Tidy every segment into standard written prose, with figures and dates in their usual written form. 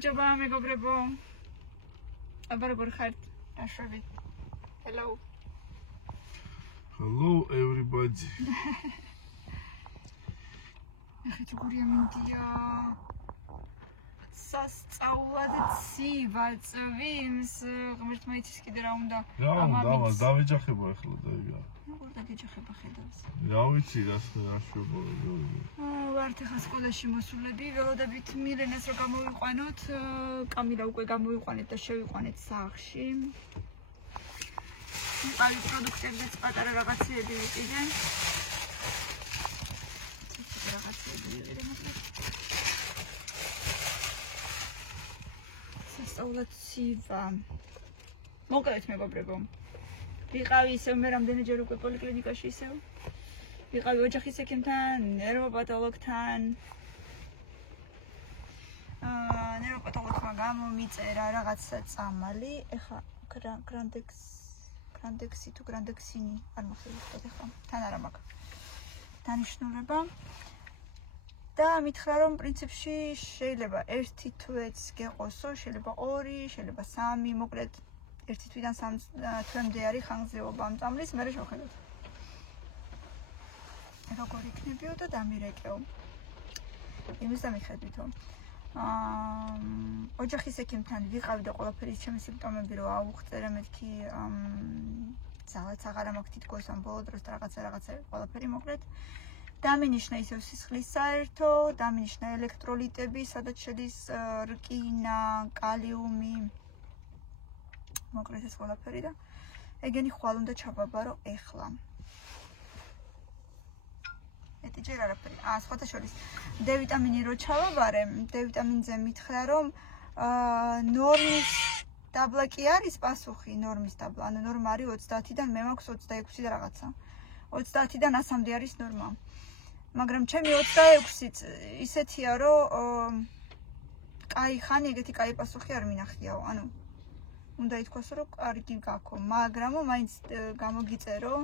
გამარჯობა მეგობრებო. აბარგორ ხართ დაშვებით. Hello. Hello everybody. ახეთ გურია მინდია. სასწაულად ცივა წვიმს ღმერთმა იცის კიდე რა უნდა. რა დავეჯახება ახლა დაიგა. როგორ დაგეჯახება ხედავს. რა ვიცი რას ნაშვება. ვართ ახლა სკოლაში მოსულები, ველოდებით მილენას რომ გამოვიყვანოთ, კამილა უკვე გამოვიყვანეთ და შევიყვანეთ სახლში. მიყავით პროდუქტებიც პატარა რაღაცეები ვიყიდე. სასწაულად ცივა. მოგეთ მეგობრებო. ვიყავი ისევ მე რამდენიჯერ უკვე პოლიკლინიკაში ისევ. ვიყავი ოჯახის ექიმთან, ნერვოპათოლოგთან. ნერვოპათოლოგმა გამომიწერა რაღაცა წამალი, ეხა გრანდექსი თუ გრანდექსინი, არ მახსოვს ეხა, თან არა მაქვს. დანიშნულება. და მითხრა რომ პრინციპში შეიძლება 1 თვეც გეყოსო, შეიძლება 2, შეიძლება 3, მოკლედ 1 თვიდან 3 თვემდე არის ხანგრძლივობა ამ წამლის, მერე შევხედოთ. როგორ იქნებიო და დამირეკეო. იმის დამიხედვითო. ოჯახის ექიმთან ვიყავი და ყველაფერი ჩემი სიმპტომები რო აუღწერე, მეთქი ძალაც აღარ მაქვს თითქოს ამ ბოლო დროს და რაღაცა ყველაფერი მოკლედ. დამინიშნა ისევ სისხლის საერთო, დამინიშნა ელექტროლიტები, სადაც შედის რკინა, კალიუმი. მოკლედ ეს ყველაფერი და ეგენი ხვალ უნდა ჩაბაბარო ეხლა. ეტიჯერ არაფერი. სხვათა შორის D ვიტამინი რო ჩავაბარე, D ვიტამინზე მითხრა რომ ნორმის დაბლა კი არის პასუხი, ნორმის დაბლა. ანუ ნორმა არის 30-დან, მე მაქვს 26 და რაღაცა. 30-დან 100-მდე არის ნორმა. მაგრამ ჩემი 26-იც ისეთია რომ კაი ხანი ეგეთი კაი პასუხი არ მინახიაო. ანუ უნდა ითქვას რომ კარგი გაქო, მაგრამ მაინც გამოგიწერო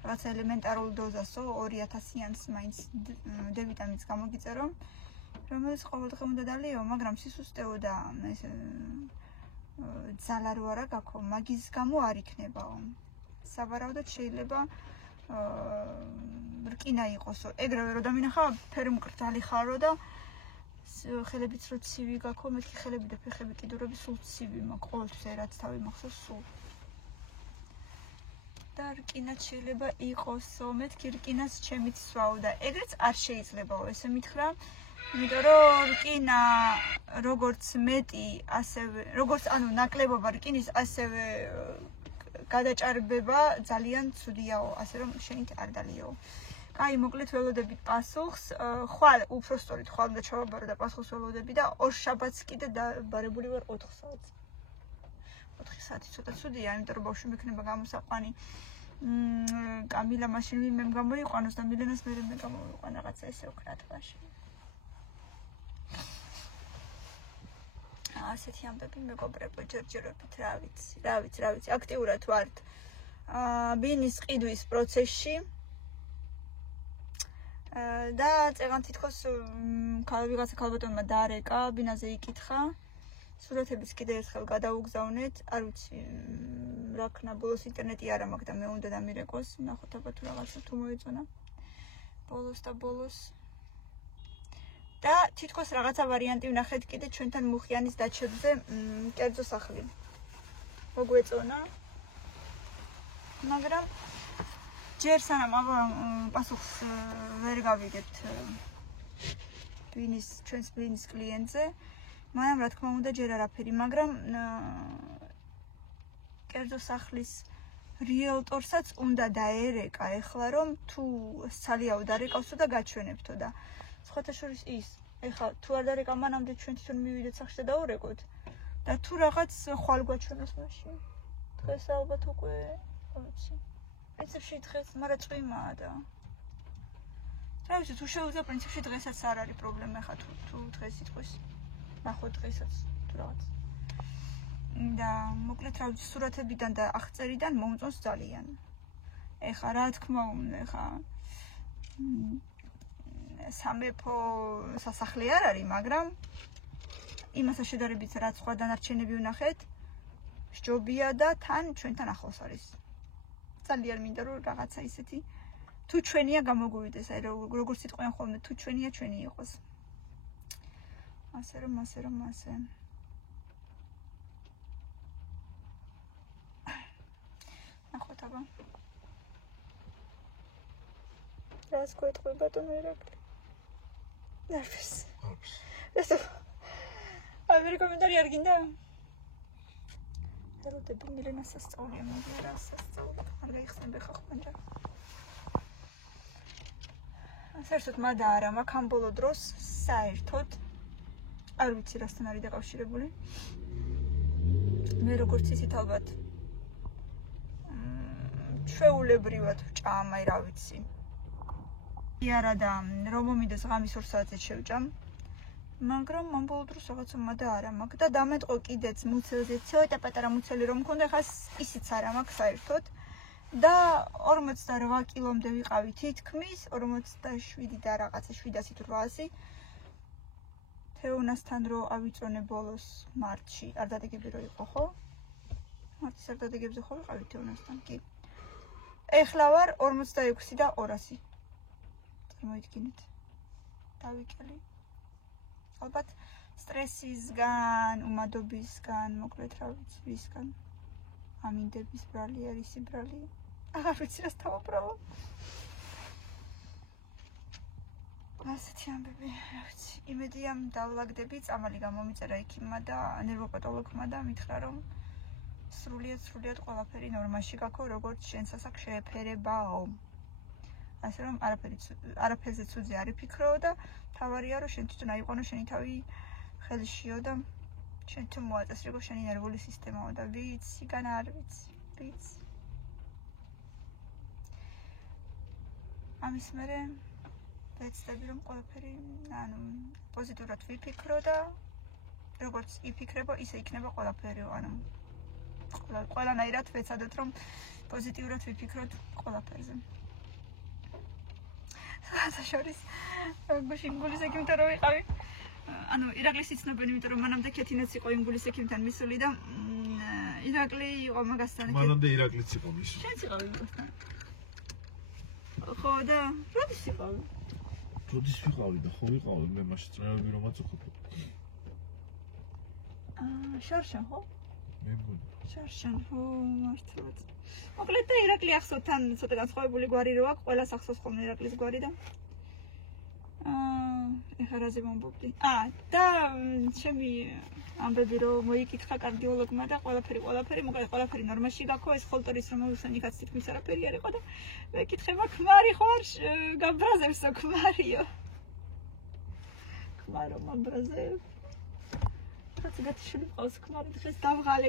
რაღაც ელემენტარულ დოზასო 2000-იანს მაინც D ვიტამინს გამოგიწერო, რომელიც ყოველდღე უნდა დალიო, მაგრამ სისუსტეო და ეს ძალა რო არა გაქო, მაგის გამო არ იქნებაო. სავარაუდოდ შეიძლება რკინა იყოსო. ეგრევე რომ დამინახა ფერი მკრთალი ხარო და ხელებიც რო ცივი გაქო, მეთქი ხელები და ფეხები კიდურები სულ ცივი მაქვს, ყოველთვის რაც თავი მახსოვს სულ. და რკინაც შეიძლება იყოსო, მეთქი რკინას ჩემით სვავ და ეგრეც არ შეიძლებაო, ესე მითხრა, იმიტომ რომ რკინა როგორც მეტი, ასევე როგორც ანუ ნაკლებობა რკინის, ასევე გადაჭარბება ძალიან ცუდიაო, ასე რომ შენით არ დალიო. კაი, მოკლედ ველოდებით პასუხს, ხვალ უფრო სწორედ ხვალ უნდა ჩავაბარო და პასუხს ველოდები და 2 შაბათს კიდე დაბარებული ვარ 4 საათს. 4 საათი ცოტა ცუდია, იმიტომ რომ ბავშვი მექნება გამოსაყვანი. კამილა მაშინ მემ გამოიყვანოს და მილენას მე გამოვიყვან რაღაცა ესე ვქნათ მაშინ. ასეთი ამბები მეგობრებო, ჯერჯერობით, რა ვიცი, აქტიურად ვართ. ბინის ყიდვის პროცესში. და წეგან თითქოს ვიღაცა ქალბატონმა დაარეკა, ბინაზე იკითხა. სურათებიც კიდე ერთხელ გადაუგზავნეთ, არ ვიცი რა ქნა, ბოლოს ინტერნეტი არ მაქვს და მე უნდა დამირეკოს, ნახოთ აბა თუ რაღაცა თუ მოეწონა. ბოლოს. და თითქოს რაღაცა ვარიანტი ვნახეთ კიდე ჩვენთან მუხიანის დაჩებზე, კერძო სახლი. მოგვეწონა. მაგრამ ჯერ სანამ პასუხს ვერ გავიგებთ ჩვენს ბინის კლიენტზე, მანამ რა თქმა უნდა ჯერ არაფერი, მაგრამ კერძო სახლის риэлტორსაც უნდა დაერეკა ეხლა რომ თუ სალიაო დარეკავსო და გაჩვენებთო და სხვათა შორის ის ეხლა თუ არ დარეკა მანამდე ჩვენ თვითონ მივიდეთ სახლში და დაურეკოთ და თუ რაღაც ხვალ გვაჩვენოს მაშინ დღეს ალბათ უკვე ვიცი პრინციპში დღეს მაგრამ წვიმაა და რა ვიცი თუ შეუძლია პრინციპში დღესაც არ არის პრობლემა ეხლა თუ დღეს იტყვის ნახოთ დღესაც თუ რაღაც და მოკლედ რა ვიცი სურათებიდან და აღწერიდან მომწონს ძალიან ეხლა რა თქმა უნდა ეხლა სამეფო სასახლე არ არის მაგრამ იმასთან შედარებით რაც სხვა დანარჩენები ვნახეთ, სჯობია და თან ჩვენთან ახლოს არის. ძალიან მინდა რომ რაღაცა ისეთი თუ ჩვენია გამოგვივიდეს, აი როგორც იტყვიან ხოლმე, თუ ჩვენია ჩვენი იყოს. ასე. ნახოთ აბა. რას გვეტყვი ბატონო ირაკლი? ნერვს. ესო. აი კომენტარი არ გინდა? ეროდები მილენას სასწაულია, მაგრამ რა სასწაულია? არ გაიხსნება ხა ხმანჯა. საერთოდ მადა არა მაქვს ამ ბოლო დროს საერთოდ არ ვიცი რასთან არის დაკავშირებული. მე როგორც ისეთ ალბათ ჩვეულებრივად ვჭამ, აი რა ვიცი. იარა და რომ მომიდეს ღამის 2 საათზე შევჭამ. მაგრამ ამ ბოლო დროს რაღაცა მადა არა მაქვს და დამეტყო კიდეც მუცელზე ცოტა პატარა მუცელი რომ მქონდა, ხას ისიც არა მაქვს საერთოდ. და 48 კილომდე ვიყავი თითქმის 47 და რაღაცა 700 თუ 800. თეონასთან რო ავიწონე ბოლოს მარტში, არ დადეგები რო იყო ხო? მარტის არ დადეგებზე ხო ვიყავი თეონასთან, კი. ეხლა ვარ 46 და 200. წარმოიდგინეთ. დავიკელი. ალბათ სტრესისგან, უმადობისგან, მოკლედ რა ვიცი, ვისგან. ამინდების ბრალი არის სიბრალი. აღარ ვიცი რას თავაბრალო. ასეთი ამბები, რა ვიცი. იმედია დავლაგდები, წამალი გამომიწერა იქიმა და ნერვოპათოლოგმა და მითხრა რომ სრულიად ყველაფერი ნორმაში გაქო, როგორც შენს ასაკ შეეფერებაო. ასე რომ არაფერზე ცუძე არ იფიქროო და თავარია რომ შენ თვითონ აიყვანო შენი თავი ხელშიო და შენ თუ მოაწესრიგო შენი ნერვული სისტემაო და ვიცი, გან არ ვიცი. ამის მერე ვეცდები რომ ყველაფერი პოზიტიურად ვიფიქრო და როგორც იფიქრებო, ისე იქნება ყველაფერი, ყველანაირად ვეცადოთ რომ პოზიტიურად ვიფიქროთ ყველაფერზე. შორის გუშინ გულის ექიმთან რო ვიყავი. ირაკლის იცნობენ, იმიტომ რომ მანამდე ქეთინაც იყო იმ გულის ექიმთან მისული და ირაკლი იყო მაგასთან. მანამდე ირაკლიც იყო მისული. შენც იყავი მაგასთან. ხო და როდის იყავი? როდის ვიყავი და ხო ვიყავი, მე მაშინ წრეები რომ აწუხებ. შარშან ხო? მე მგონი. შარშან ხო, მართლაც. მოკლედ და ირაკლი ახსოვთ თან ცოტა განსხვავებული გვარი რო აქვს, ყველას ახსოვს ხოლმე ირაკლის გვარი და ეხლა რაზე მომბობდი? და ჩემი ამბები რომ მოიკითხა კარდიოლოგმა და ყველაფერი, მოკლედ ყველაფერი ნორმაში გაქო, ეს ხოლტორის რომ მოვიხსენიქაც თითქმის არაფერი არ იყო და მეკითხება ქმარი ხო არ გაბრაზებსო ქმარიო. ქმარო მაბრაზებ. რაც გათიშული ყავს ქმარი დღეს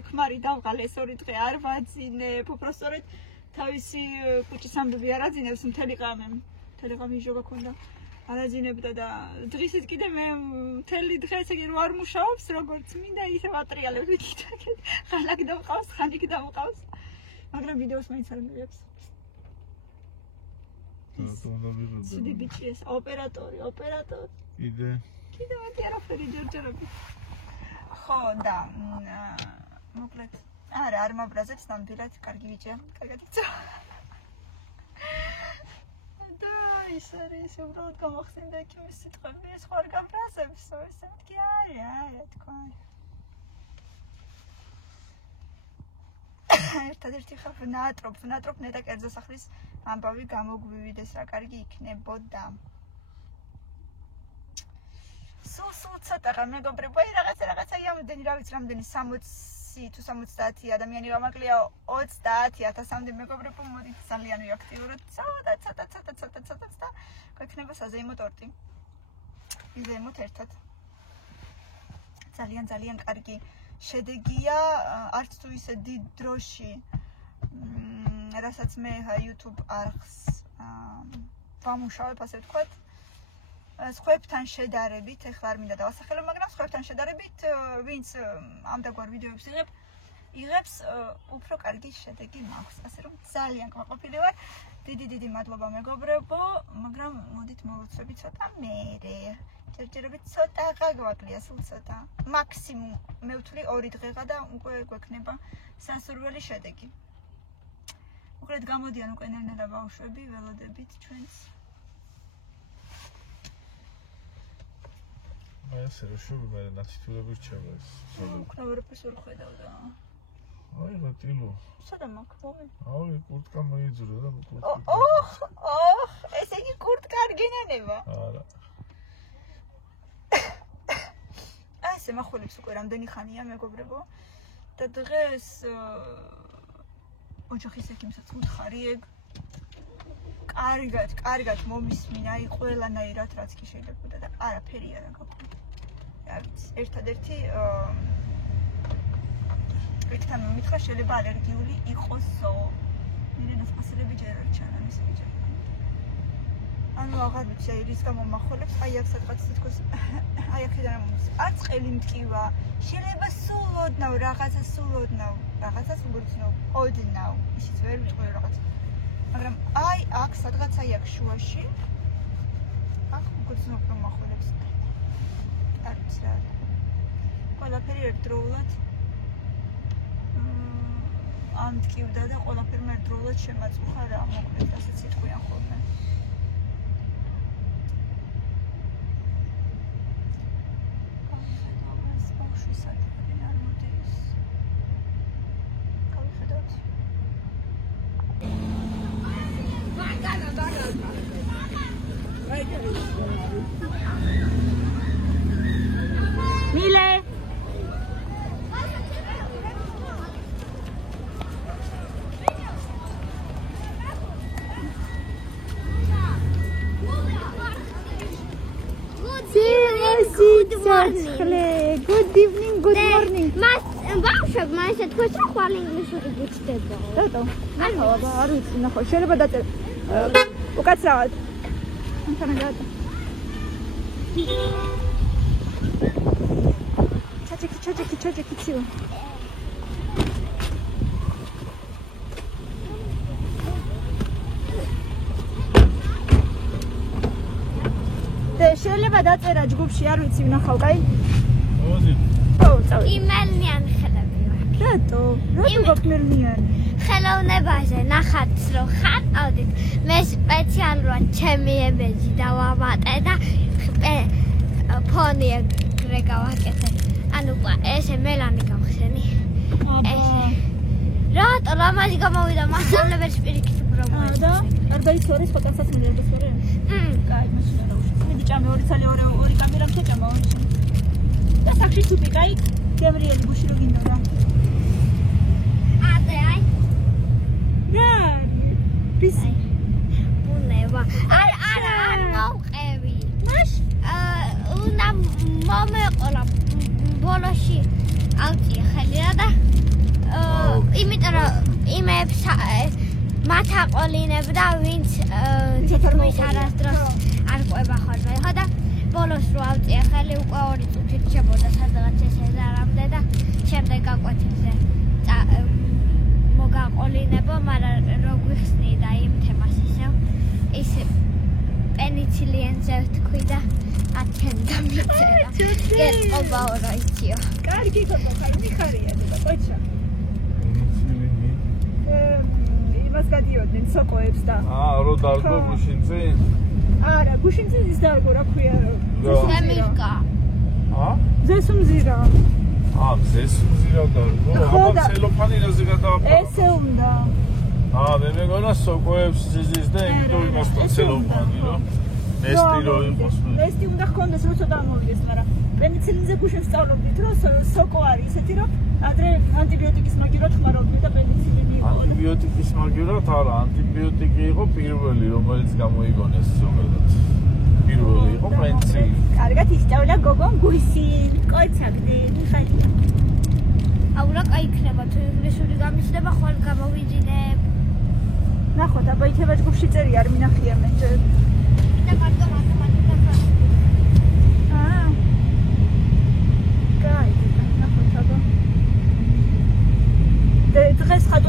ქმარი დავღალე, ეს 2 დღე არ ვაძინე, უბრალოდ თავისი კუჭის ამბები არ აძინებს მთელი ღამე ჟოგა ქონდა. არაძინებდა და დღისით კიდე მე მთელი დღე ესე იგი რო არ მუშაობს როგორც მინდა ისე ვატრიალებ ვიკითხე ხალაკ დავყავს ხანიკ დავყავს მაგრამ ვიდეოს მაინც არ მივიებს სიდი ბიჭი ეს ოპერატორი კიდე მათი არაფერი ჯერჯერობი ხო და მოკლედ არ მაბრაზებს ნამდვილად კარგი ბიჭია კარგად იცო და ის არის უბრალოდ გამახსენდა ექიმის სიტყვები, ეს ხო არ გაბრაზებსო, ესე მეთქი არა თქვა. ერთადერთი ხა ვნატრობ ნეტა კერძოსახლის ამბავი გამოგვივიდეს, რა კარგი იქნებოდა. სულ ცოტა მეგობრებო, რაღაცა იმდენი რა ვიცი რამდენი 60 თუ 70 ადამიანი გამაკლია 30,000-მდე მეგობრებო, მოდით ძალიან ვიაქტიუროთ. ცოტა და გვექნება საზეიმო ტორტი. მიზეიმოთ ერთად. ძალიან კარგი შედეგია, არც თუ ისე დიდ დროში, რასაც მე YouTube არხს ვამუშავებ, ასე ვთქვათ. სხვებთან შედარებით, ეხლა არ მინდა დავასახელო, მაგრამ სხვებთან შედარებით, ვინც ამ დაგვარ ვიდეოებს იღებ, იღებს, უფრო კარგი შედეგი მაქვს. ასე რომ ძალიან კმაყოფილი ვარ. დიდი მადლობა მეგობრებო, მაგრამ მოდით მოვუცები ცოტა მერე. ჯერჯერობით ცოტაღა გვაკლია, სულ ცოტა. მაქსიმუმ მე ვთვლი 2 დღეღა და უკვე გვექნება სასურველი შედეგი. უყურეთ გამოდიან უკვე ნანა ბავშვები, ველოდებით ჩვენს. მე ასე რომ შური მე ნაციტულები რჩება ეს. უკრავ როდეს ვერ ხედავ და. აი რატილო. სადა მაქვს? აი კურტკა მოიძურა და კურტკა. ესე იგი კურტკა არ გენანება. არა. აი ესე მახვილებს უკვე რამდენი ხანია მეგობრებო. და დღეს ოჯახის ექიმსაც უთხარი ეგ. კარგად მომისმინა აი ყველანაირად რაც კი შეიძლება და არაფერი არ გაქვს. რა ვიცი, ერთადერთი ერთთან მომითხრა შეიძლება ალერგიული იყოსო. მირენას პასელები ჯერ არ ჩანან ესე ჯერ. ანუ აღარ ვიცი აი რის გამო მახოლებს, აი აქ სადღაც თითქოს აი აქედან მომდის. არ წელი მტკივა. შეიძლება სულ ოდნავ რაღაცას უგრძნო. ოდნავ. ისიც ვერ ვიტყვი რაღაცა. მაგრამ აი აქ სადღაც აი აქ შუაში აქ უგრძნობ რომ მახოლებს. არ ვიცი რა. ყველაფერი ერთდროულად ამტკივდა და ყველაფერმა ერთდროულად შემაწუხა რა მოკლედ ასეც იტყვიან ხოლმე. Good evening, good morning. ბავშვებმა ესე თქვეს რომ ხვალ ინგლისური გიჩდება. რატო? არ ვიცი, ნახო, შეიძლება დაწერო. უკაცრავად. ანთანაგად. ჩაჭიქი ციო. შეიძლება დაწერა ჯგუფში, არ ვიცი, ვნახავ, კაი? მოდი. იმელნიან ხელები მაქვს. რატო გოფმელნიანი? ხელოვნებაზე ნახატს რომ ხატავდით, მე სპეციალურად ჩემი ემეჯი დავამატე და ფონი ეგრე გავაკეთე. ანუ ესე მელანი გავხსენი. ესე. რატო ლამაზი გამოვიდა მასწავლებლის პირიქით უბრალოდ. და არ დაიცვარის ფოტოსაც მიდევდეს ვერე? კაი, მაშინ რა უშავს. მიდი ჭამე 2 ცალი 2 კამერამ შეჭამა ორი. და სახში თუ პიკაი, გემრიელი გუში რო გინდა რა. აი. რა? ის ბუნება. არა, მოვყევი. მაშ უნდა მომეყოლა ბოლოში ავწია ხელი და იმიტომ რომ იმებს მათ აყოლინებდა ვინც თითქმის არასდროს არ ყვება ხოლმე ხო და ბოლოს რო ავწია ხელი უკვე 2 წუთი რჩებოდა სადღაც ესე ზარამდე და შემდეგ გაკვეთილზე მოგაყოლინებო მაგრამ რო გვიხსნი და იმ თემას ისევ ის პენიცილიენზე ვთქვი და ათენ დამიწერა გეწყობაო რა იციო კარგი ხოთო ხაი ხარია და ყოჩა იმას გადიოდნენ სოკოებს და რო დარგო გუშინძე არა გუშინძე ის დარგო რა ქვია ზემირკა ზესუმზირა ზესუმზირა დარგო აბა ცელოფანინაზე გადააფარა ესე უნდა მე მეგონა სოკოებს ზიზის და იმიტომ იმას ცელოფანი რო ნესტი რო იყოს ნესტი უნდა ჰქონდეს რომ ცოტა მოვიდეს მაგრამ პენიცილინის გუშინ სწავლობდით რომ სოკო არის ისეთი რომ ადრე ანტიბიოტიკის მაგივრად ხმარობდნენ და პენიცილინი იყო ანტიბიოტიკის მაგივრად არა ანტიბიოტიკი იყო პირველი რომელიც გამოიგონეს ზოგადად პირველი იყო პენიცილინი კარგად ისწავლა გოგომ გույსი კოიცაგდი ხაჭი აურა კაი იქნება თუ ინგლისური გამიცდება ხვალ გამოვიძინებ ნახოთ აბა ითება ჯგუფში წერი არ მინახია მე და მარტო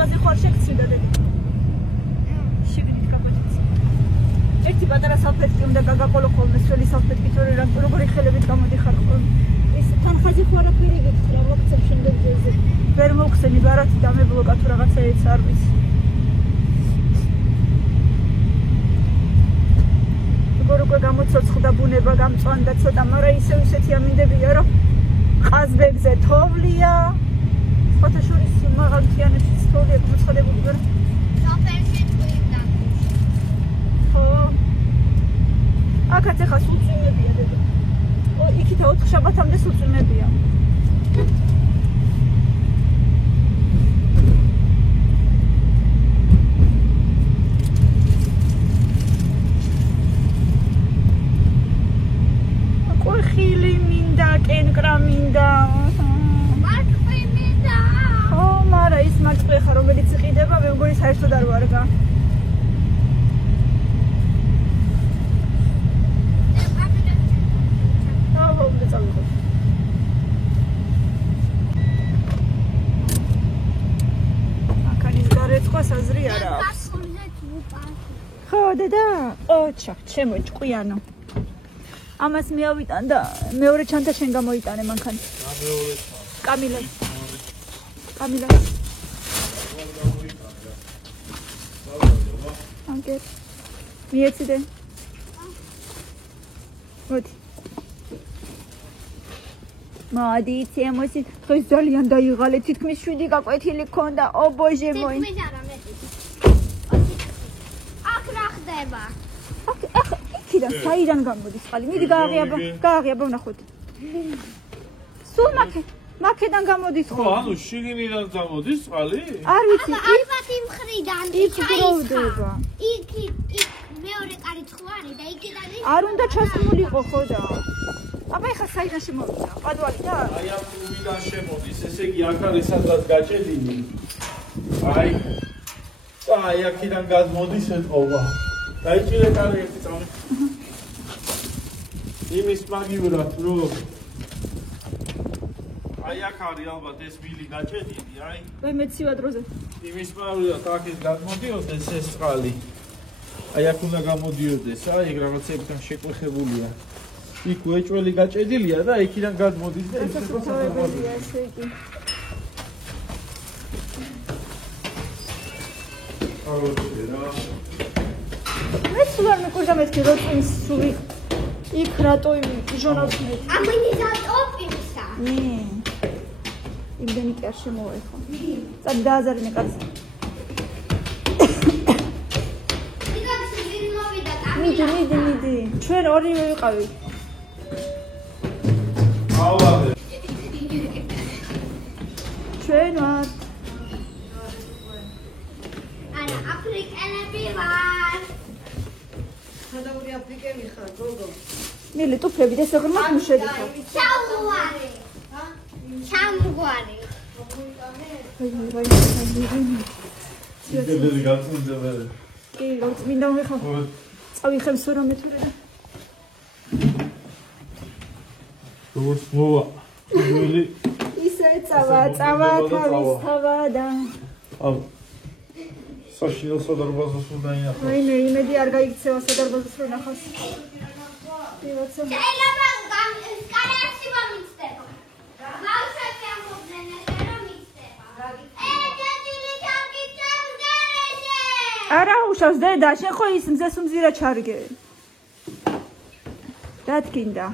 ხაზი ხარ შეგცრიდა დედი. შეგნით გაგვეცი. ერთი პატარა სალფეტკი უნდა გაგაყოლო ხოლმე სველი სალფეტკი თორე როგორი ხელებით გამოდიხარ ხოლმე. ეს თან ხაზი ხო არაფერი გიქცრა ვაქცევ შემდეგ ძეზე. ვერ მოგხსენი ბარათი დამებლოკა თუ რაღაცა ეც არ ვიცი. როგორ გამოცოცხლდა ბუნება გამწვანდა ცოტა, მაგრამ ისეთი ამინდებია რომ ყაზბეგზე თოვლია. სხვათა შორის მაღალმთიანეთიც თოვლია მოწყობილი ვერ. სოფელში ტყუილდა. ხო. აქაც ახლა სულ წვიმებია დედა. იქით 4 შაბათამდე სულ წვიმებია. ხილი მინდა, კენკრა მინდა. მარწყვი მინდა. ხო, მარა ის მარწყვი ხა რომელიც იყიდება, მე მგონი საერთოდ არ ვარგა. აუ, უნდა წავიდე. აქანის გარეცხვა საზრი არ აქვს. ხო, დედა? ოჩა, ჩემო ჭკვიანო. ამას მეავიტან და მეორე ჩანთა შენ გამოიტანე მანქანა. კამილე. კამილე. ანგე. მიეციდე. მოდი. მოდი, ცემოსი, დღეს ძალიან დაიღალე, თითქმის 7 გაკვეთილი ქონდა. ო ბოჟე მოი. თითქმის არა მეტი. აქ რა ხდება? და საიდან გამოდის ხალი? მიდი გააღიაბა ვნახოთ. სულ მაქედან გამოდის ხო? ხო, ანუ შიგნიდან გამოდის ხალი? არ ვიცი. ალბათ იმ ხრიდან იქ გროვდება. იქ მეორე კარიც ხო არის და იქიდან არ უნდა ჩასმულიყო ხო და. აბა ეხა საიდან შემოვიდა? პადვალიდან? აი ამ კლუბიდან შემოდის, ესე იგი აქ არის სადღაც გაჭედილი. აი აქედან გადმოდის ეთყობა. დაიჭირე კარი ერთი წამი. იმის მაგივრად რო აი აქ არის ალბათ ეს ვილი გაჭედილი, აი. მე მეცივად როზე. იმის მაგივრად აქ ეს გადმოდიოდეს ეს წყალი. აი აქ უნდა გამოდიოდეს, აი ეგ რაღაცებთან შეკვეხებულია. იქ უეჭველი გაჭედილია და იქიდან გადმოდის და ეს სასწაულებელია ესე იგი. მე სულ არ მეკურდა მეთქი როწმის სული იქ რატო ჟონავს მე ამინიზატოპისა იმდენი კი არ შემოვეხო წადი დააზარინე კაცს მიდი ჩვენ ორივე ვიყავით ავადე ჩვენ ვართ არა აფრიკელები ვარ სადაური აფრიკელი ხარ, გოგო. მილე ტუფლები და საღრმად მუშები ხარ. ჩამგვარი. ჩამგვარი. ისედელი გაწუნდა მე. კი, მინდა ვიხო. წავიხებ სორომე თურე. როგორც მოვა. ველი ისე წავა თავის თავადა. აუ საშინელ სადარბაზოს უნდა ინახოს. მე იმედი არ გაიქცევა სადარბაზოს რო ნახოს. შეიძლება სკალაში მომიწდება. ბავშვები ამობდნენ ესე რომ მიწდება. ეჯეტილი ჩამკითხავს გარეშე. არა უშავს დედა, შენ ხო ის მზეს უმზირა ჩარგე. რა თქინდა?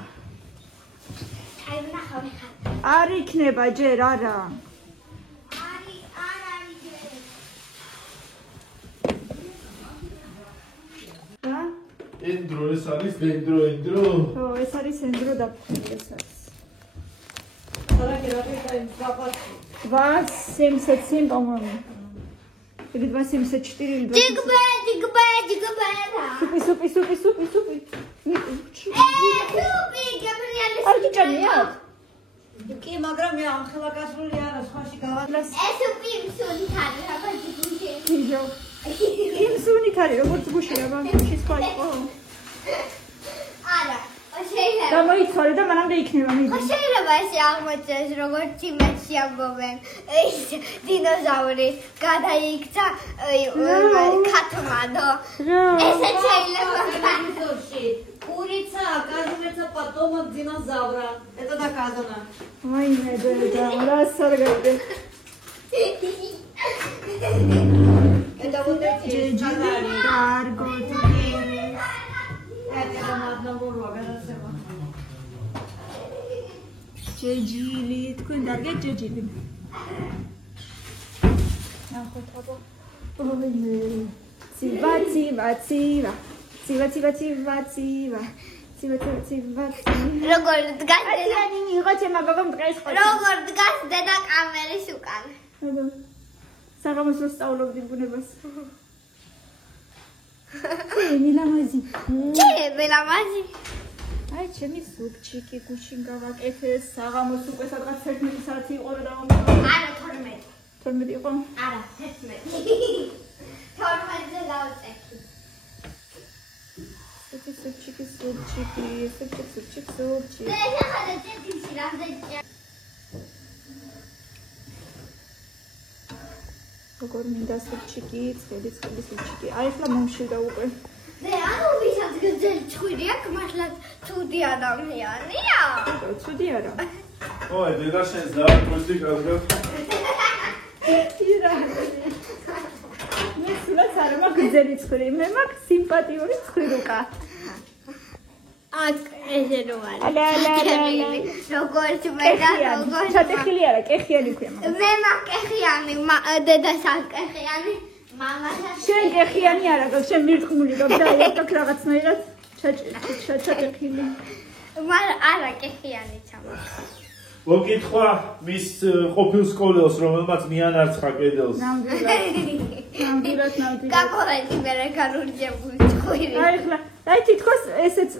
აი ნახავი ხარ. არ იქნება ჯერ არა. ენდრო ეს არის ენდრო. ხო, ეს არის ენდრო დაფხული ეს არის. ქალაქი რა არის დაყავს. 277 по-моему. Или 274 или 2. ჯიგბე. Супи. სუპი, გაბრიელი. არ გიჭანიათ? კი, მაგრამ მე ამ ხელა გასული არა, სხვაში გავადლას. ეს სუპი მსუნი ხარი, აბა ჯიგუნჯი. იჯო. იმ სუნით არის, როგორც გუში რა, ბანკში სხვა იყო. არა, შეიძლება გამოიცვალე და მანამდე იქნება მიდი. შეიძლება ესე აღმოჩნდეს როგორც იმედში ამბობენ. ის დინოზავრი გადაიქცა ქათმადო. ესე შეიძლება Динозавры. Курица оказывается потомок динозавра. Это доказано. Ой, да, раз соргайды. Это вот эти канали. Это на одного рога. Джеджили, თქვენ დარგეთ ჯეჯილი. ნახოთ აბა. ოი, ცივა. როგორ დგას დედა ანი მიღო ჩემ გოგომ დღეს ხო. როგორ დგას დედა კამერის უკან აბა. საღამოს სწავლობდი ბუნებას. მილამაზი. მილამაზი აი ჩემი სუპჩიკი გუშინ გავაკეთე საღამოს უკვე სადღაც 11 საათი იყო და დავამოყვა. არა 12 იყო? არა 11 12-ზე დავწექი სუპჩიკი. და ახლა ჯეჯილში რამდენი როგორ მინდა სუპჩიკი, ცხელი სუპჩიკი. აი ახლა მომშივდა უკვე. და ანუ ვისაც გძელი ჭხვირი აქვს, მართლა ცუდი ადამიანია. ცუდი არა. ой, დედა შენს დააკვირდი კარგად. ირა. მე სულაც არ მაქვს გძელი ჭხვირი, მე მაქვს სიმპათიური ჭხვირუკა. აქ ესე რო არის. ალა. როგორც მე და როგორც ჩატეხილი არა, კეხიანი ქვია მაგას. მე მაკეხიანი, დედას აკეხიანი, მამასაც შენ კეხიანი არა გაქვს, შენ მირწყმული გაქვს და აქ რაღაცნაირად ჩატეხილი. მაგრამ არა კეხიანი ჩამოხ. მოკითხვა მის ყოფილ სკოლელს, რომელმაც მიანარცხა კედელს. ნამდვილად. გაკორეთი მე რეკარურჯებული ჭხვირი. აი თითქოს ესეც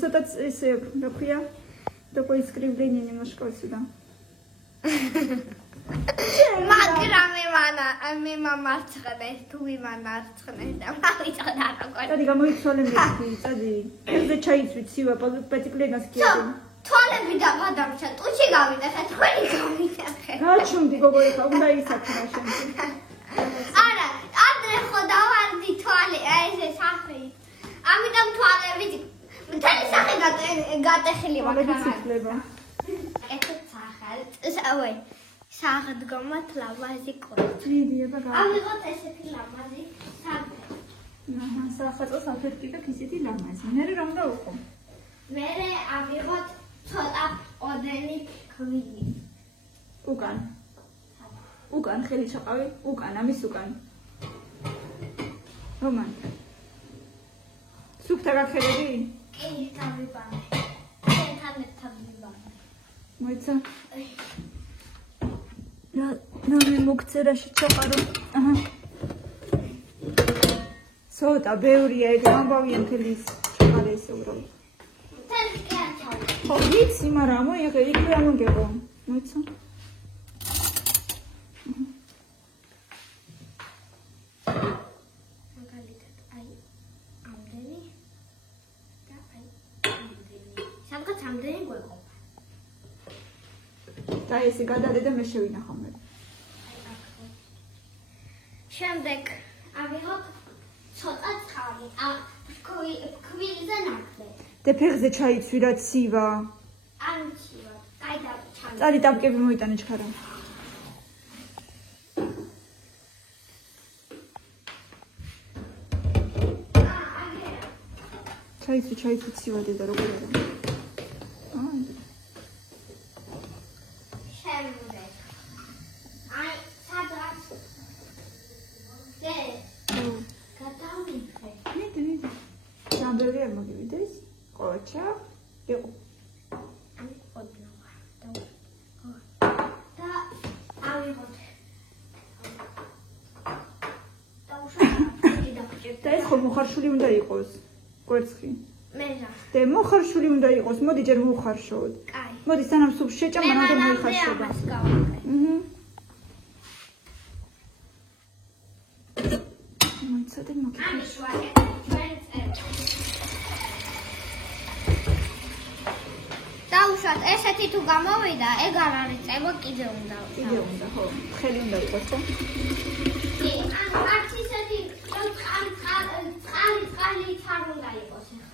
ცოტაც ესე რა ქვია? такое искривление немножко сюда. მაგრამ მე მამარცხნეს თუ იმანარცხნეს და მალიწოდა როგორ. წადი გამოიცვალე მე, წადი. ესე ჩაიცვი ცივა პატიკლენას კიდე. თვალები დაგადამჩა, ტუჩი გავიდეხე, თქვენი გავიდეხე. გაჩუმდი გოგო ეხა, უნდა ისაქნა შენ. არა, ადრე ხო დავარდი თვალი, ესე სახე. ამიტომ თვალები მთელი სახე გატეხილი მაგალითად. ეს სახე, საღდგომად ლამაზი კოჭი. მიდი აბა გა. ამიღოთ ესეთი ლამაზი სახე. სახატოს აფეთქი და ისეთი ლამაზი. მე რომ დავუყო. მე ამიღოთ ცოტა ოდენი კვილი. უკან ხელი ჩაყავი, უკან ამის უკან. რომან. სუფთა გახელები? კი, თავიბანე. შენთან ერთად ვიბანე. მოიცა? რა მე მოგწერაში ჩაყარო. აჰა. ცოტა ბევრია ეგ ამბავია მთელი ის ჩაყარე ესე უბრალოდ. ხო, ვიცი, მაგრამ მოიგე, იქ რა მოგებო. მოიცა? მაგალითად, აი ამდენი და აი ამდენი. სამკაც ამდენი გვეყოფა. და ესე გადადე და მე შევინახავ მე. შემდეგ ავიღოთ ცოტა წყალი. კვილზე ნაკლე. და ფეხზე ჩაიცვი რა ცივა. ამჩივა. კაი და ჩამო. წადი ტაპკები მოიტანე ჩქარა. ჩაიცვი ცივა და როგორ არა. შემდეგ. აი, სადღაც გადავიხე. მიდი. ნამდვილი არ მოგივიდეს. ყოჩა. იყო. აი, ოდნობა. და ავიღოთ. და ეს ხო მოხარშული უნდა იყოს. კვერცხი. მე რა. და მოხარშული უნდა იყოს. მოდი ჯერ მოხარშოთ. კაი. მოდი სანამ სუფს შეჭამ მანამდე მოიხარშობა. მოიცადე მოგიხარშ. ამის ვაკეთე ჩვენ წერს. ნახევარად ესეთი თუ გამოვიდა, ეგ არ არის წება, კიდე უნდა. კიდე უნდა, ხო. ხელი უნდა იყოს, ხო? ანუ არც ისეთი წყალი არ უნდა იყოს ახლა.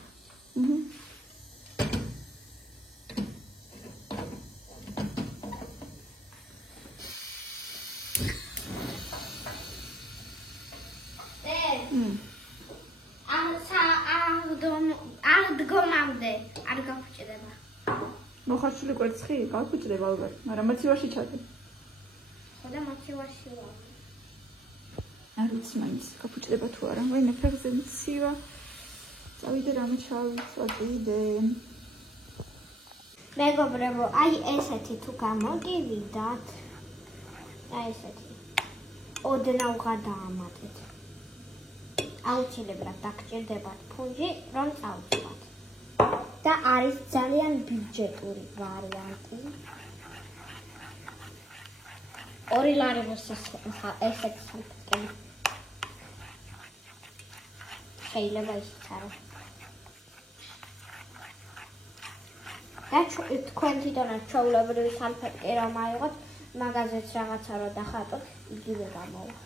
აღდგომამდე არ გაგუჭდება. მოხარშული კვერცხი გაგუჭდება ალბათ, მაგრამ მოცივაში ჩადე. ხო და მოცივაში ვარ. არ ვიცი მაინც გაგუჭდება თუ არა. ვინმე ფეხზე მცივა. წავიდე რამე ჩავიწოდიდე. მეგობრებო, აი ესეთი თუ გამოგივიდათ. აი ესეთი. ოდნავ გადაამატეთ. აუცილებლად დაგჭირდებათ ფუნჯი, რომ წავწვათ. და არის ძალიან ბიუჯეტური ვარიანტი. 2 ლარი ესეთი სამფეთქელი. შეიძლება ისიც არა. და თქვენ თვითონაც ჩვეულებრივი სამფეთქე რომ აიღოთ, მაგაზეც რაღაცა რო დახატოთ, იგივე გამოვა.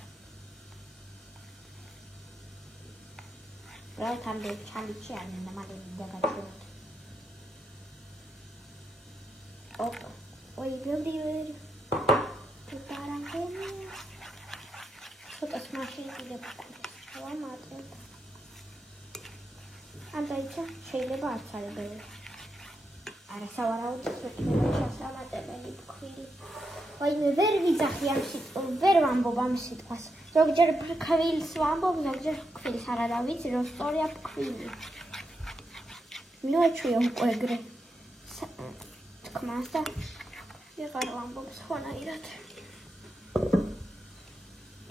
რა თამდე ჩალიჩი არ მინდა მაგები დაგაჩვენოთ. ოპა. ой, ბევრი. თუ დარანგენია. ცოტას მაშინ კიდე ვამატებ. ანდაიცა შეიძლება არც არის ბევრი. არა სავარაუდოდ შეიძლება შესამატებელი თქვილი. ой, მე ვერ ვიძახი ამ სიტყვას, ვერ ვამბობ ამ სიტყვას. ზოგჯერ ქვილს ვამბობ, ზოგჯერ ქვილს არა და ვიცი, რომ სწორია ქვილი. მიუჩვია უკვე ეგრე. თქმას და ვეღარ ვამბობ სხვანაირად.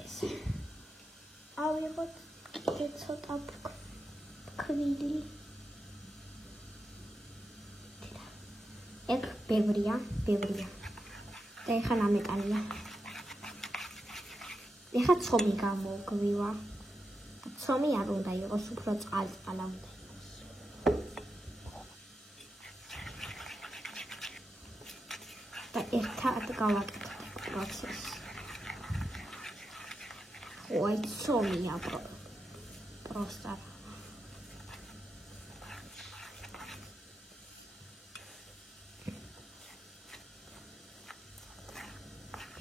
ესე. ავიღოთ კიდე ცოტა ქვილი. ეგ ბევრია. და ეხლა ნამეტანია. ეხლა ცომი გამოგვივა. ცომი არ უნდა იყოს, უფრო წყალ-წყალა უნდა იყოს. და ერთად გავაკეთებ პროცესს. ой, ცომია просто.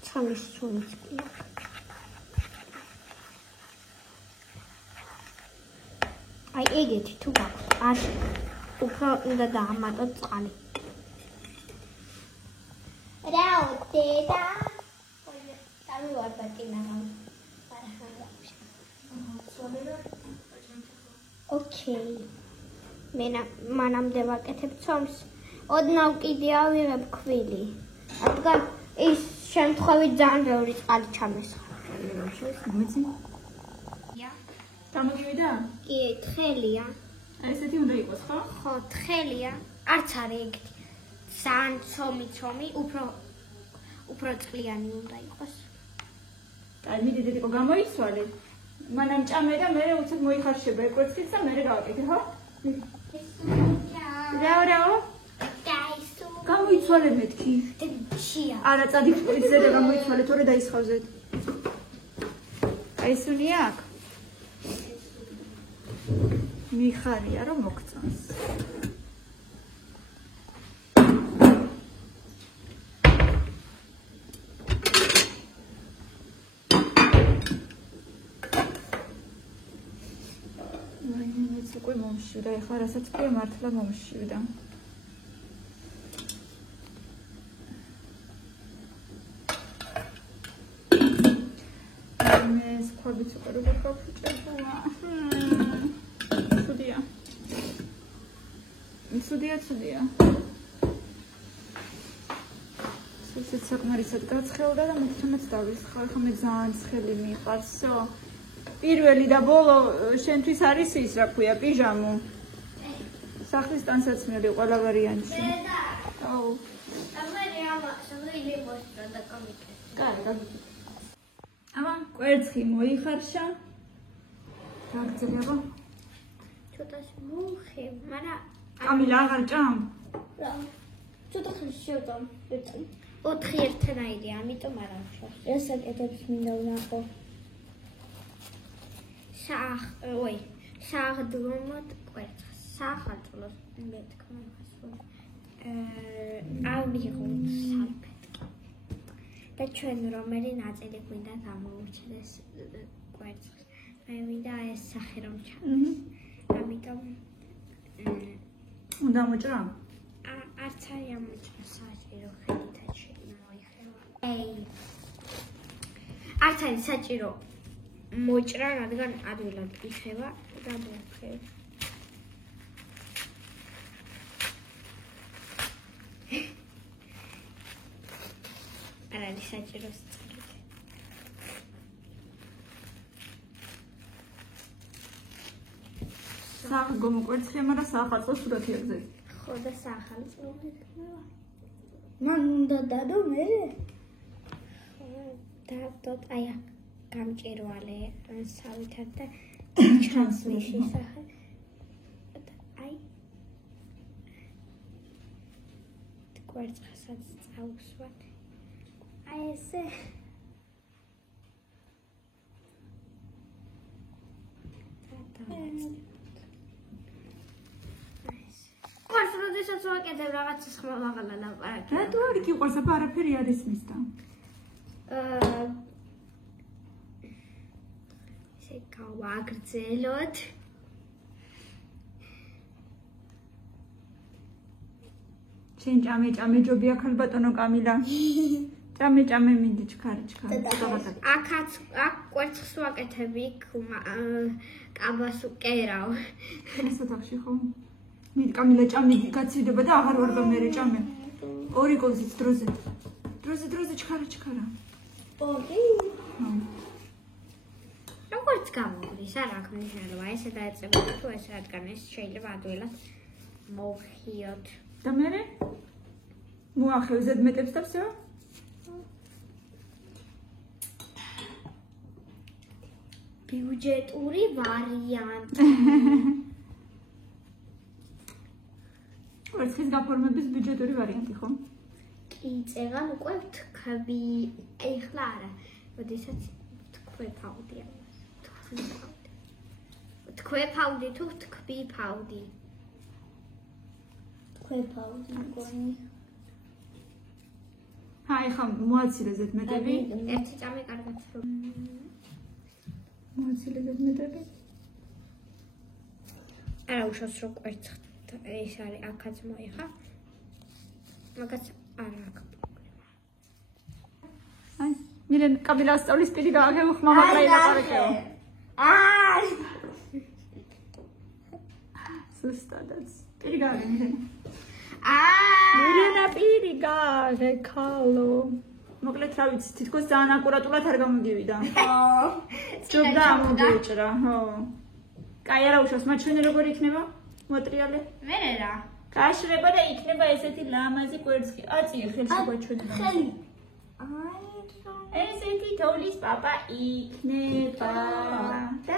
ცომის ცომის კი. აი ეგეთი თუ გაქვს, არ უფრო უნდა დაამატოთ წყალი. რაო დედა? დავივარბატინა რა. ოკეი. მანამდე ვაკეთებ ცომს. ოდნავ კიდე ავიღებ ქვილი. რადგან ის შემთხვევით ძალიან ბევრი წყალი ჩამესხა. მომიცი? გამოგივიდა? კი, თხელია. აი ესეთი უნდა იყოს, ხო? ხო, თხელია. არც არის ეგეთი. ძალიან ცომი, უფრო წყლიანი უნდა იყოს. აი მიდი დედიკო გამოიცვალე. მანამ ჭამე და მე უცებ მოიხარშება ეკვერცხიც და მე გავაკეთე, ხო? რაო? დაისუ. გამოიცვალე მეთქი. შია. არა, წადი ზედა გამოიცვალე, თორე დაისხავზეთ. აი სუნია აქ. მიხარია რომ მოგწონს. მეც უკვე მომშვიდა, ეხლა რასაც კი მართლა მომშვიდა. მე სხვაბიც უკვე როგორ გავფუჭებულა. ცუდია. სულსაც საკმარისად გაცხელდა და მეთქიმაც დავისხა. ხა მე ძალიან ცხელი მიყვარსო. პირველი და ბოლო შენთვის არის ის, რა ქვია, პიჟამო. სახლის ტანსაცმელი ყველა ვარიანტში. აუ. კარგი. ამა კვერცხი მოიხარშა. გაგძლება. ცოტას მუხე, მაგრამ კამილა აღარ ჭამ? რა. ცოტა ხანში შევწამ. 4 ერთნაირია, ამიტომ არ აღშავს. ეს საკეთებს მინდა ვნახო. საღდგომოდ კვერცხს. სახალწლოდ მე თქმა ავიღოთ სალფეტკი. და ჩვენ რომელი ნაწილი გვინდა გამოუჩნდეს კვერცხს. მე მინდა ეს სახე რომ ჩანდეს. ამიტომ უნდა მოჭრა? არც არ ამოჭრა საჭირო ხედითაც მოიხევა. არც არის საჭირო მოჭრა, რადგან ადვილად იხევა და მოხევ. არ არის საჭირო სწორად. საღდგომო კვერცხია, მაგრამ სახალწლო სურათი აგზეთ. ხო და სახალწლო მეკნება. მან უნდა დადო მე? დადოთ აი გამჭირვალე სავითარ და ჩანს მისი სახე. აი კვერცხასაც წავუსვათ. აი ესე კვერცხს როდესაც ვაკეთებ რაღაცას ხმამაღლა ლაპარაკი. რატო არ გიყვარს აბა არაფერი არ ისმის და? ესე გავაგრძელოთ. შენ ჭამე ჯობია ხალ ბატონო კამილა. ჭამე მინდი ჩქარი. აქაც აქ კვერცხს ვაკეთებ იქ კაბას უკერავ. ესა თავში ხო? მინდი კამილა ჭამე გაცივდება და აღარ ვარ გამერე ჭამე. ორი კოლზიც დროზე. დროზე ჩქარა. ორი? როგორც გამოგდის, არ აქვს მნიშვნელობა, ესე დაეწებოდა თუ ეს რადგან ეს შეიძლება ადვილად მოვხიოთ. და მერე? მოახევ ზედმეტებს და всё? ბიუჯეტური ვარიანტი. კვერცხის გაფორმების ბიუჯეტური ვარიანტი ხო? კი, წეღან უკვე თქვი, ეხლა არა. როდესაც თქვი ფაუდია. თქვი ფაუდი თუ თქვი ფაუდი? თქვი ფაუდი მგონი. აი ხა მოაცილე ზედმეტები. ერთი წამი კარგად რომ მოაცილე ზედმეტები. არა უშავს რომ კვერცხ ეს არის აქაც მოიხა. მაგაც არ აქვს პრობლემა. აი, მირენ კაბილას სწავლის პირი გააგებ ხმამაღლა ილაპარაკეო. სუსტადაც. პირი გააგებ მირენ. მირენა პირი გააგებ ქალო. მოკლედ რა ვიცი, თითქოს ძალიან აკურატულად არ გამოდივიდა. ჯობდა ამოგეჭრა, ხო. კაი არა უშავს, მათ შენ როგორ იქნება? მოტრიალე? მერე რა? გააშრება და იქნება ესეთი ლამაზი კვერცხი. აწიე ხელში გვაჩვენება. ხელი. ესეთი თოვლის პაპა იქნება. და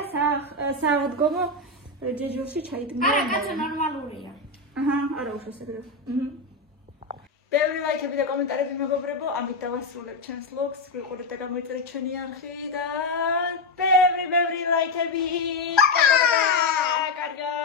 საღდგომო ჯეჯურში ჩაიდგმება. არა, კაცო ნორმალურია. აჰა, არა უშავს ეგრე. ბევრი ლაიქები და კომენტარები მეგობრებო, ამით დავასრულებ ჩემს vlogs. გვიყურეთ და გამოიწერეთ ჩვენი არხი და ბევრი ლაიქები. კარგად.